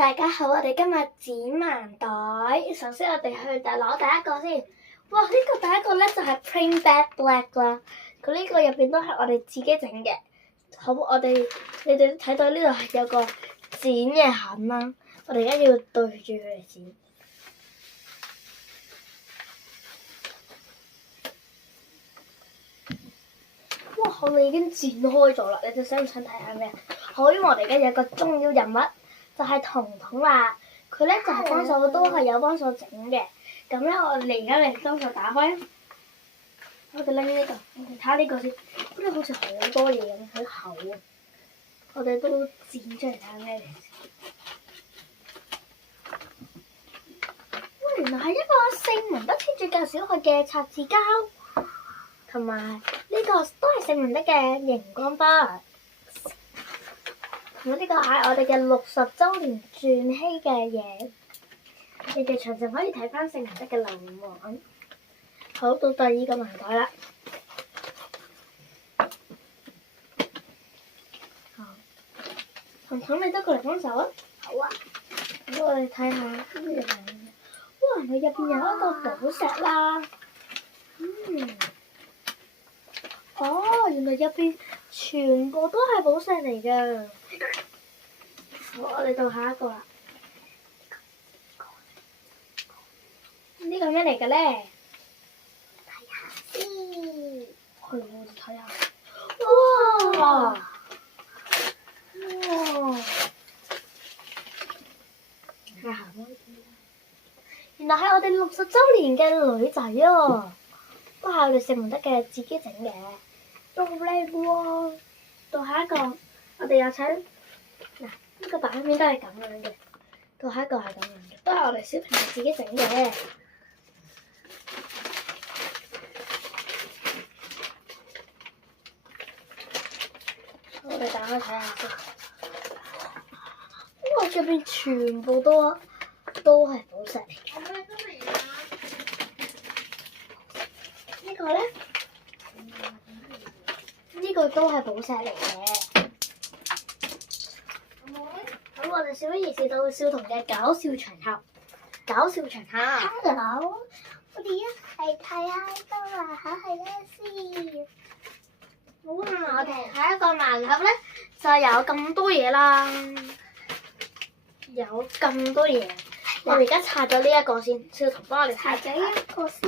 大家好，我哋今日剪盲袋。首先我哋去攞第一個先。哇！呢個第一個咧就係 Plain Bad Black 啦。佢呢個入邊都係我哋自己整嘅。好，你哋睇到呢度係有個剪嘅痕啦。我哋而家要對住佢嚟剪。哇！我哋已經剪開咗啦，你哋想唔想睇下咩？好，因為我哋而家有個重要人物。就係彤彤啦，佢咧就係幫手，都係有幫手整嘅。咁咧，我哋而家嚟幫手打開。我哋拎呢個，我哋睇下呢個先。呢個好似好多嘢咁，好厚啊！我哋都剪出嚟睇下咩嚟先。哇！原來係一個聖文德天主教小學嘅擦字膠，同埋呢個都係聖文德嘅熒光筆。呢個係我哋嘅60週年鑽禧嘅嘢，你哋詳情可以睇翻聖文德嘅留言網。好，到第二個盲袋啦。好，彤彤你都過嚟幫手啊！好啊。咁我哋睇下呢個係咩？哇！佢入邊有一個寶石啦。哦，原來入邊全部都係寶石嚟㗎。好，我哋到下一個啦。呢個係咩嚟嘅咧？睇下先。係喎，我哋睇下。哇！睇下原來係我哋60週年嘅女仔啊！都係我哋聖文德嘅自己整嘅，都好靚喎。到下一個，我哋有請嗱。呢個版面都係咁樣嘅，到下一個係咁樣嘅，都係我哋小朋友自己整嘅。我哋打開睇下先。哇！入邊全部都係寶石嚟嘅。呢個咧？呢個都係寶石嚟嘅。咁我哋小儀士到少彤嘅搞笑場合。Hello， 我哋一齊睇下呢個盲盒係咩先。好啊，我哋睇一個盲盒咧，就有咁多嘢啦。有咁多嘢，我哋而家拆咗呢一個先，少彤幫我哋拆咗一個先。